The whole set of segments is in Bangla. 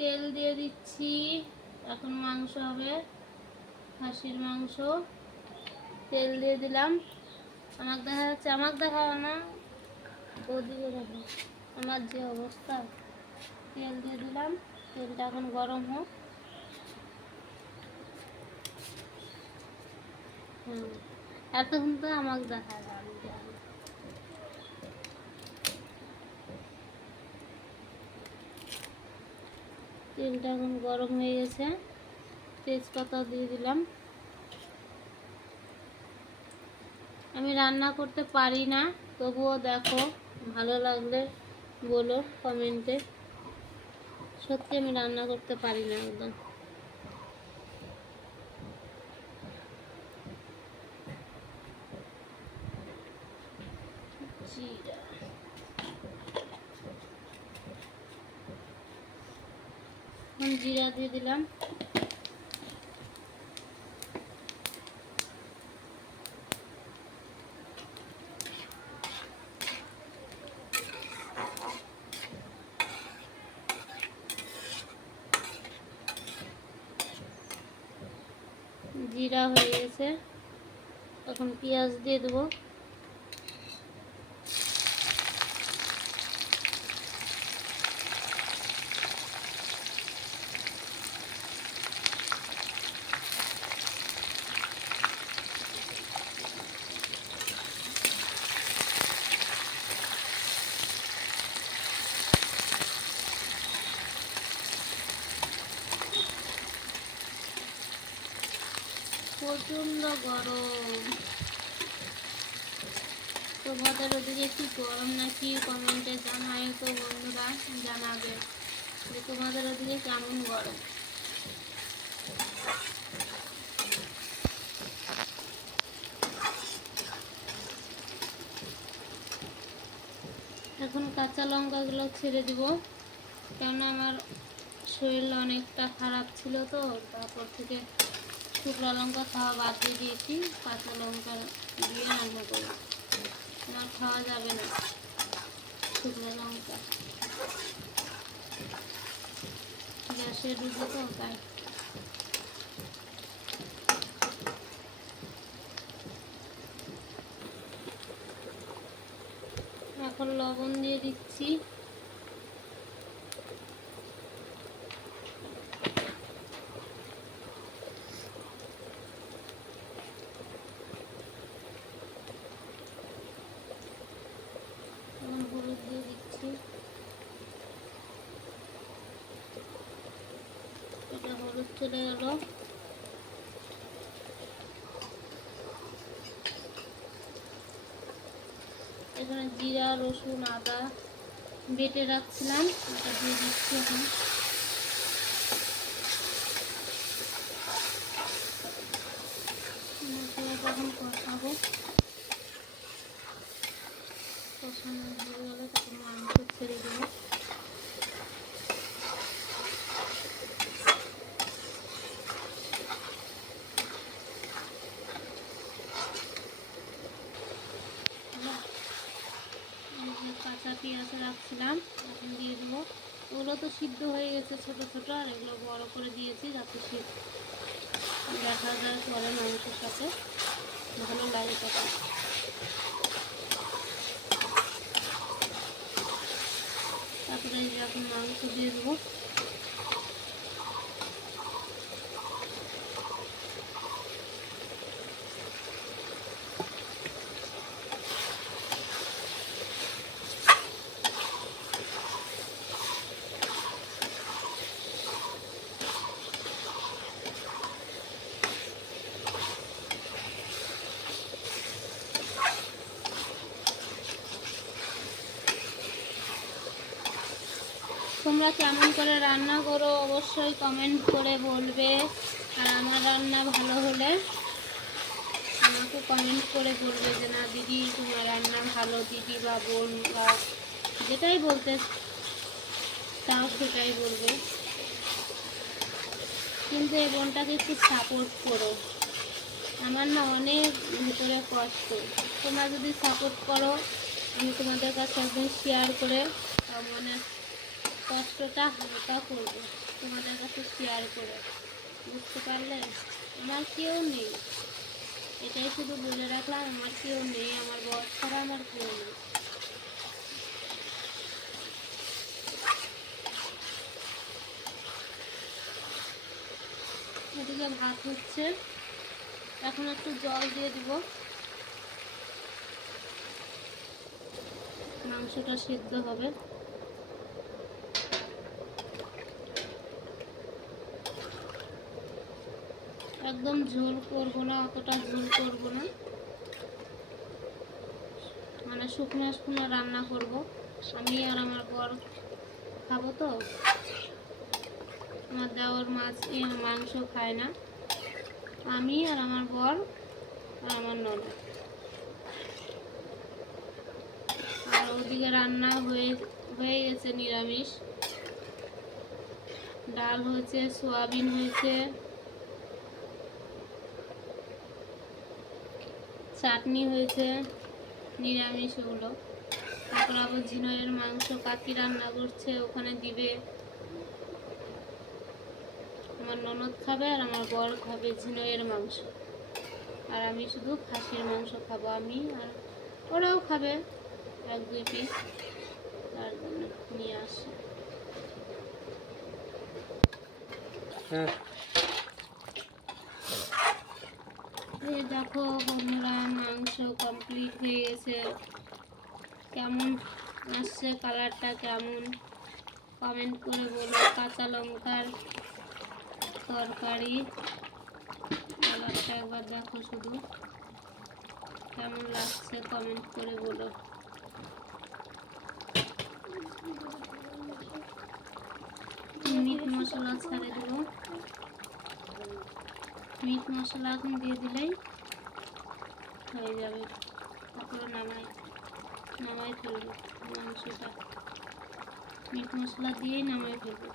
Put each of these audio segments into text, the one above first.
তেল দিয়ে দিচ্ছি। এখন মাংস হবে, খাসির মাংস। তেল দিয়ে দিলাম। আমাকে দেখা যাচ্ছে, আমাকে দেখাও না, ওদিকে দেখো আমার যে অবস্থা। তেল দিয়ে দিলাম, তেলটা এখন গরম হোক। এতক্ষণ তো আমাকে দেখা যায়। তেলটা এখন গরম হয়ে গেছে, তেজপাতা দিয়ে দিলাম। আমি রান্না করতে পারি না, তবুও দেখো, ভালো লাগলে বলো কমেন্টে। সত্যি আমি রান্না করতে পারি না একদম। জিরা, জিরা দিয়ে দিলাম। জিরা হয়ে গেছে, এখন পেঁয়াজ দিয়ে দেবো। প্রচন্ড গরম। তোমাদের ওদিকে কি গরম নাকি কমেন্টে জানায় তো বন্ধুরা, জানাবে যে তোমাদের ওদিকে কেমন গরম। এখন কাঁচা লঙ্কাগুলো ছেড়ে দিব, কেননা আমার শরীর অনেকটা খারাপ ছিল, তো তারপর থেকে শুকনো লঙ্কা খাওয়া বাদ দিয়ে দিয়েছি। কাঁচা লঙ্কা দিয়ে রান্না করব, আমার খাওয়া যাবে না শুকনো লঙ্কা, গ্যাসের রুগী তো তাই। এখন লবণ দিয়ে দিচ্ছি। এখন হলুদ দিয়ে দিচ্ছি। এটা হলুদ চলে গেল। এখানে জিরা, রসুন, আদা বেটে রাখছিলাম, এটা দিয়ে দিচ্ছি। এখন মশলাটা এখন কষাবো। কষানো হয়ে গেলে তখন মাংস ছেড়ে দেবো। কাঁচা পেঁয়াজ রাখছিলাম, এখন দিয়ে দেবো। ওগুলো তো সিদ্ধ হয়ে গেছে ছোট ছোট, আর এগুলো বড় করে দিয়েছি যাতে দেখা যায় পরে মাংসের সাথে ভালো লাগে তখন। তারপরে এখন মাংস দিয়ে দেবো। তোমরা কেমন করে রান্না করো অবশ্যই কমেন্ট করে বলবে। আর আমার রান্না ভালো হলে আমাকে কমেন্ট করে বলবে যে না দিদি তোমার রান্না ভালো, দিদি বা বোন বা যেটাই বলতে চাও সেটাই বলবে। কিন্তু এই বোনটাকে একটু সাপোর্ট করো, আমার না অনেক ভিতরে কষ্ট। তোমরা যদি সাপোর্ট করো, আমি তোমাদের কাছে একদিন শেয়ার করে মনের কষ্টটা হালকা করবো। তোমাদের কাছে শেয়ার করে। বুঝতে পারলে? আমার কেউ নেই, এটাই শুধু বলে রাখলাম, আমার কেউ নেই, আমার বর ছাড়া আমার কেউ নেই। এদিকে ভাত হচ্ছে, এখন একটু জল দিয়ে দিব, মাংসটা সিদ্ধ হবে। একদম ঝোল করব না, অতটা ঝোল করব না, মানে শুকনো শুকনো রান্না করব। আমি আর আমার বর খাবো তো, আমার দেওর মাংস খায় না, আমি আর আমার বর আর আমার ননদ। আর ওদিকে রান্না হয়ে গেছে নিরামিষ, ডাল হয়েছে, সোয়াবিন হয়েছে, চাটনি হয়েছে, নিরামিষ ওগুলো। তারপর আবার ঝিনুকের মাংস কাকি রান্না করছে, ওখানে দিবে। আমার ননদ খাবে আর আমার বর খাবে ঝিনুকের মাংস, আর আমি শুধু খাসির মাংস খাবো। আমি আর ওরাও খাবে 1-2 পিস, তার জন্য নিয়ে আসি। এই দেখো বন্ধুরা, মাংস কমপ্লিট হয়ে গেছে। কেমন আসছে কালারটা, কেমন কমেন্ট করে বলো। কাঁচা লঙ্কার তরকারি, কালারটা একবার দেখো শুধু, কেমন লাগছে কমেন্ট করে বলো। মিট মশলা ছাড়ে দেবো, মিট মশলা এখন দিয়ে দিলেই হয়ে যাবে। তারপরে নামাই ফেলবো মাংসটা, মিট মশলা দিয়েই নামাই ফেলবো।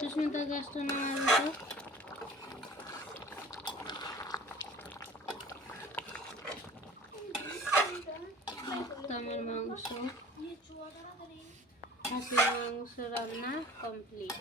সুস্মিতা গ্যাসটা নামাই দিত। তামের মাংস, খাসির মাংস রান্না কমপ্লিট।